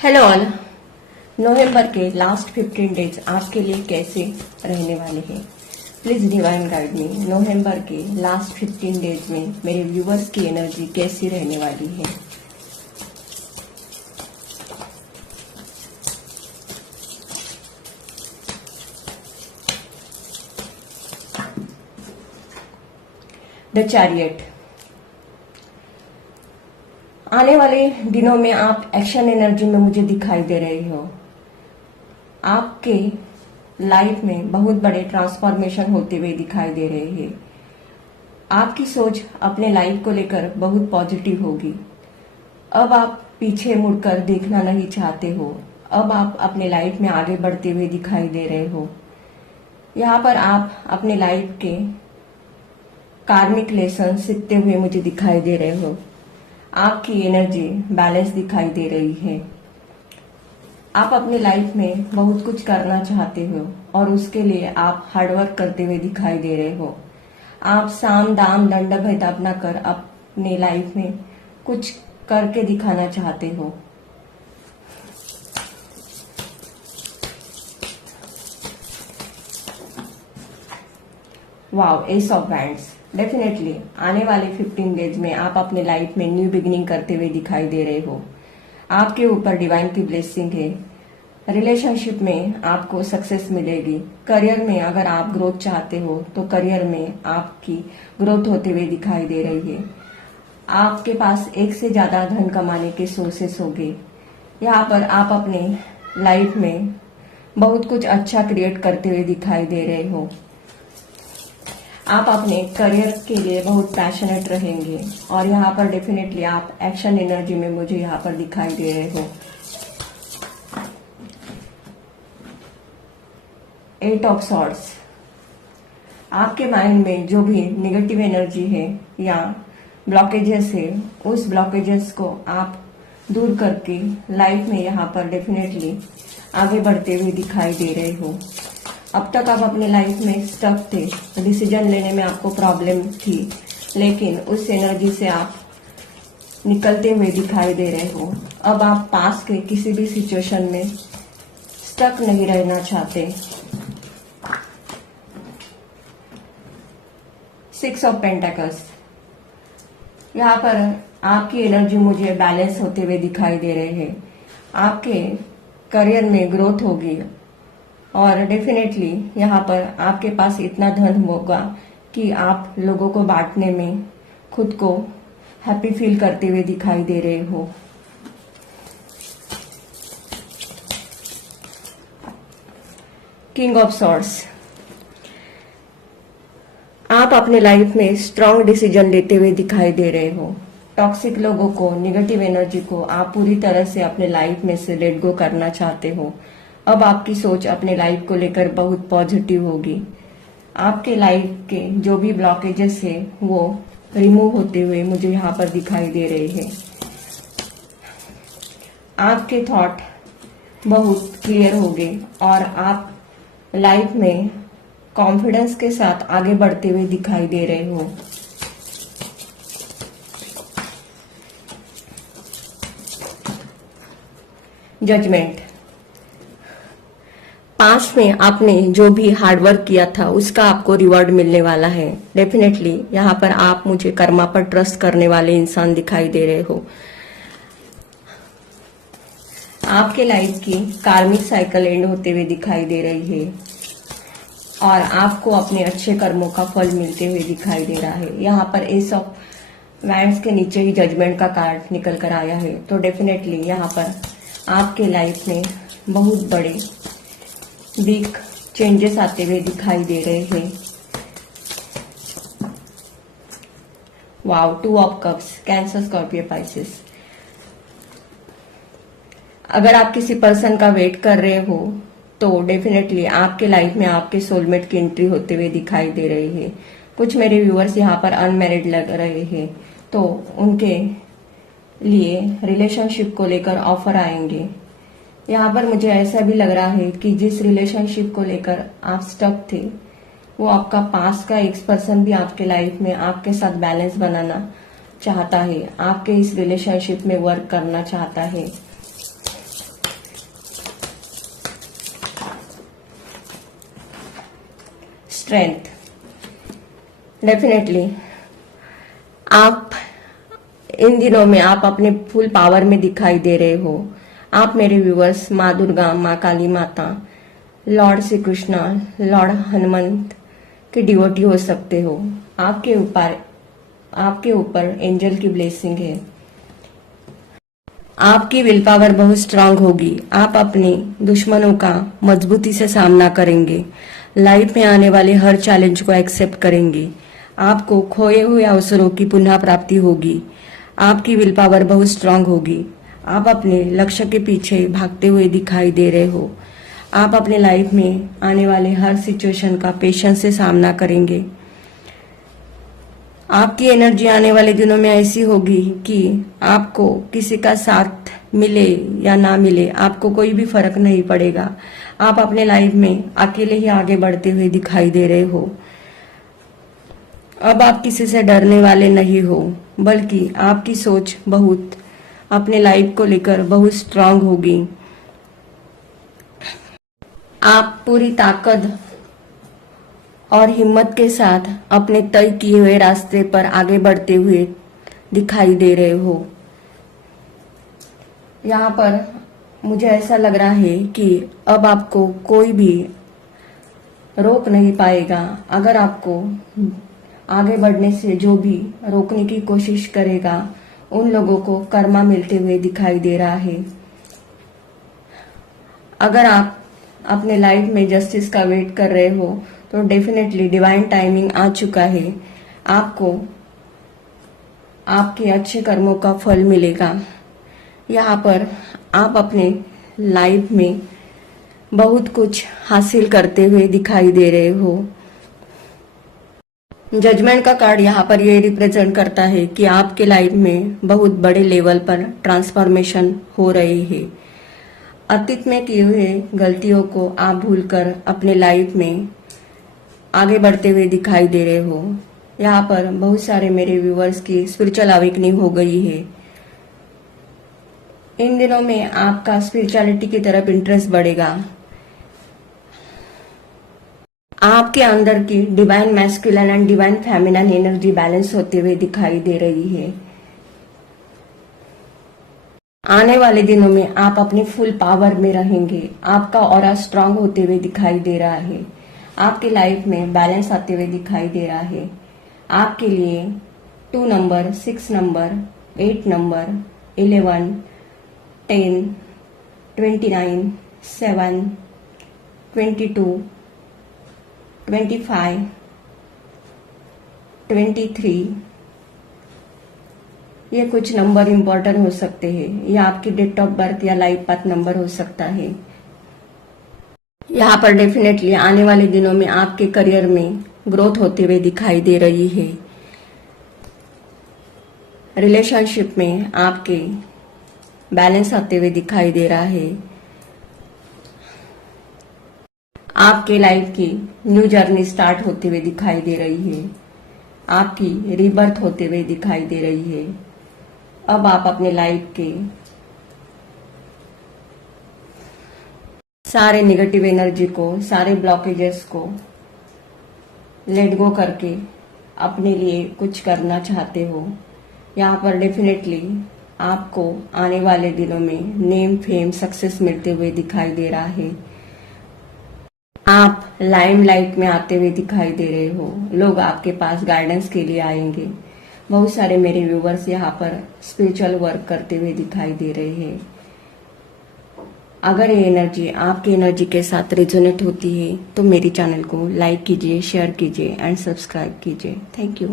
Hello all. नवंबर के last 15 days आपके लिए कैसे रहने वाले हैं? Please divine guide me. नवंबर के लास्ट 15 डेज में मेरे व्यूवर्स की एनर्जी कैसी रहने वाली है? The chariot. आने वाले दिनों में आप एक्शन एनर्जी में मुझे दिखाई दे रहे हो। आपके लाइफ में बहुत बड़े ट्रांसफॉर्मेशन होते हुए दिखाई दे रहे हैं। आपकी सोच अपने लाइफ को लेकर बहुत पॉजिटिव होगी। अब आप पीछे मुड़कर देखना नहीं चाहते हो। अब आप अपने लाइफ में आगे बढ़ते हुए दिखाई दे रहे हो। यहाँ पर आप अपने लाइफ के कार्मिक लेसन सीखते हुए मुझे दिखाई दे रहे हो। आपकी एनर्जी बैलेंस दिखाई दे रही है। आप अपने लाइफ में बहुत कुछ करना चाहते हो और उसके लिए आप हार्डवर्क करते हुए दिखाई दे रहे हो। आप साम दाम दंड भय अपना कर अपने लाइफ में कुछ करके दिखाना चाहते हो। Wow, S of wands. Definitely आने वाले 15 डेज में आप अपने लाइफ में न्यू बिगिनिंग करते हुए दिखाई दे रहे हो। आपके ऊपर डिवाइन की ब्लेसिंग है। रिलेशनशिप में आपको सक्सेस मिलेगी। करियर में अगर आप ग्रोथ चाहते हो तो करियर में आपकी ग्रोथ होते हुए दिखाई दे रही है। आपके पास एक से ज्यादा धन कमाने के सोर्सेस होंगे। यहाँ पर आप अपने लाइफ में बहुत कुछ अच्छा क्रिएट करते हुए दिखाई दे रहे हो। आप अपने करियर के लिए बहुत पैशनेट रहेंगे और यहाँ पर डेफिनेटली आप एक्शन एनर्जी में मुझे यहाँ पर दिखाई दे रहे हो। 8 ऑफ सॉर्ड्स। आपके माइंड में जो भी नेगेटिव एनर्जी है या ब्लॉकेजेस है, उस ब्लॉकेजेस को आप दूर करके लाइफ में यहाँ पर डेफिनेटली आगे बढ़ते हुए दिखाई दे रहे हो। अब तक आप अपने लाइफ में स्टक थे, डिसीजन लेने में आपको प्रॉब्लम थी, लेकिन उस एनर्जी से आप निकलते हुए दिखाई दे रहे हो। अब आप पास के किसी भी सिचुएशन में स्टक नहीं रहना चाहते। 6 ऑफ पेंटाकल्स। यहाँ पर आपकी एनर्जी मुझे बैलेंस होते हुए दिखाई दे रहे हैं। आपके करियर में ग्रोथ होगी और डेफिनेटली यहाँ पर आपके पास इतना धन होगा कि आप लोगों को बांटने में खुद को हैप्पी फील करते हुए दिखाई दे रहे हो। King of swords. आप अपने लाइफ में स्ट्रांग डिसीजन लेते हुए दिखाई दे रहे हो। टॉक्सिक लोगों को, नेगेटिव एनर्जी को आप पूरी तरह से अपने लाइफ में से लेट गो करना चाहते हो। अब आपकी सोच अपने लाइफ को लेकर बहुत पॉजिटिव होगी। आपके लाइफ के जो भी ब्लॉकेजेस है वो रिमूव होते हुए मुझे यहाँ पर दिखाई दे रहे हैं। आपके थॉट बहुत क्लियर होंगे और आप लाइफ में कॉन्फिडेंस के साथ आगे बढ़ते हुए दिखाई दे रहे हो। जजमेंट। पास्ट में आपने जो भी हार्डवर्क किया था उसका आपको रिवॉर्ड मिलने वाला है। डेफिनेटली यहाँ पर आप मुझे कर्मा पर ट्रस्ट करने वाले इंसान दिखाई दे रहे हो। आपके लाइफ की कार्मिक साइकिल एंड होते हुए दिखाई दे रही है और आपको अपने अच्छे कर्मों का फल मिलते हुए दिखाई दे रहा है। यहाँ पर एस ऑफ वैंड्स के नीचे ही जजमेंट का कार्ड निकल कर आया है। तो डेफिनेटली यहाँ पर आपके लाइफ में बहुत बड़े बिग चेंजेस आते हुए दिखाई दे रहे हैं। Wow, 2 of cups. Cancer, Scorpio, Pisces. अगर आप किसी पर्सन का वेट कर रहे हो तो डेफिनेटली आपके लाइफ में आपके सोलमेट की एंट्री होते हुए दिखाई दे रही है। कुछ मेरे व्यूअर्स यहाँ पर अनमैरिड लग रहे हैं तो उनके लिए रिलेशनशिप को लेकर ऑफर आएंगे। यहाँ पर मुझे ऐसा भी लग रहा है कि जिस रिलेशनशिप को लेकर आप स्टक थे वो आपका पास का एक पर्सन भी आपके लाइफ में आपके साथ बैलेंस बनाना चाहता है, आपके इस रिलेशनशिप में वर्क करना चाहता है। स्ट्रेंथ। डेफिनेटली आप इन दिनों में आप अपने फुल पावर में दिखाई दे रहे हो। आप मेरे व्यूवर्स माँ दुर्गा, माँ काली माता, लॉर्ड श्री कृष्णा, लॉर्ड हनुमंत के डिवोटी हो सकते हो। आपके ऊपर एंजल की ब्लेसिंग है। आपकी विल पावर बहुत स्ट्रांग होगी। आप अपने दुश्मनों का मजबूती से सामना करेंगे। लाइफ में आने वाले हर चैलेंज को एक्सेप्ट करेंगे। आपको खोए हुए अवसरों की पुनः प्राप्ति होगी। आपकी विल पावर बहुत स्ट्रांग होगी। आप अपने लक्ष्य के पीछे भागते हुए दिखाई दे रहे हो। आप अपने लाइफ में आने वाले हर सिचुएशन का पेशेंस से सामना करेंगे। आपकी एनर्जी आने वाले दिनों में ऐसी होगी कि आपको किसी का साथ मिले या ना मिले, आपको कोई भी फर्क नहीं पड़ेगा। आप अपने लाइफ में अकेले ही आगे बढ़ते हुए दिखाई दे रहे हो। अब आप किसी से डरने वाले नहीं हो, बल्कि आपकी सोच बहुत अपने लाइफ को लेकर बहुत स्ट्रांग होगी। आप पूरी ताकत और हिम्मत के साथ अपने तय किए हुए रास्ते पर आगे बढ़ते हुए दिखाई दे रहे हो। यहाँ पर मुझे ऐसा लग रहा है कि अब आपको कोई भी रोक नहीं पाएगा। अगर आपको आगे बढ़ने से जो भी रोकने की कोशिश करेगा, उन लोगों को कर्मा मिलते हुए दिखाई दे रहा है। अगर आप अपने लाइफ में जस्टिस का वेट कर रहे हो तो डेफिनेटली डिवाइन टाइमिंग आ चुका है। आपको आपके अच्छे कर्मों का फल मिलेगा। यहाँ पर आप अपने लाइफ में बहुत कुछ हासिल करते हुए दिखाई दे रहे हो। जजमेंट का कार्ड यहाँ पर ये रिप्रेजेंट करता है कि आपके लाइफ में बहुत बड़े लेवल पर ट्रांसफॉर्मेशन हो रही है। अतीत में किए हुए गलतियों को आप भूलकर अपने लाइफ में आगे बढ़ते हुए दिखाई दे रहे हो। यहाँ पर बहुत सारे मेरे व्यूवर्स की स्पिरिचुअल अवेकनिंग हो गई है। इन दिनों में आपका स्पिरिचुअलिटी की तरफ इंटरेस्ट बढ़ेगा। आपके अंदर की divine masculine and divine feminine energy balance होते हुए दिखाई दे रही है। आने वाले दिनों में आप अपने फुल पावर में रहेंगे। आपका ऑरा स्ट्रांग होते हुए दिखाई दे रहा है। आपकी लाइफ में बैलेंस आते हुए दिखाई दे रहा है। आपके लिए 2 नंबर, 6 नंबर, 8 नंबर, 11, 10, 29, 7, 22, 25, 23 ये कुछ नंबर इंपॉर्टेंट हो सकते हैं। या आपकी डेट ऑफ बर्थ या लाइफ पाथ नंबर हो सकता है। यहाँ पर डेफिनेटली आने वाले दिनों में आपके करियर में ग्रोथ होते हुए दिखाई दे रही है। रिलेशनशिप में आपके बैलेंस आते हुए दिखाई दे रहा है। आपके लाइफ की न्यू जर्नी स्टार्ट होते हुए दिखाई दे रही है। आपकी रीबर्थ होते हुए दिखाई दे रही है। अब आप अपने लाइफ के सारे नेगेटिव एनर्जी को, सारे ब्लॉकेजेस को लेट गो करके अपने लिए कुछ करना चाहते हो। यहाँ पर डेफिनेटली आपको आने वाले दिनों में नेम, फेम, सक्सेस मिलते हुए दिखाई दे रहा है। आप लाइमलाइट में आते हुए दिखाई दे रहे हो। लोग आपके पास गाइडेंस के लिए आएंगे। बहुत सारे मेरे व्यूवर्स यहाँ पर स्पिरिचुअल वर्क करते हुए दिखाई दे रहे हैं। अगर ये एनर्जी आपकी एनर्जी के साथ रेजोनेट होती है तो मेरी चैनल को लाइक कीजिए, शेयर कीजिए एंड सब्सक्राइब कीजिए। Thank you.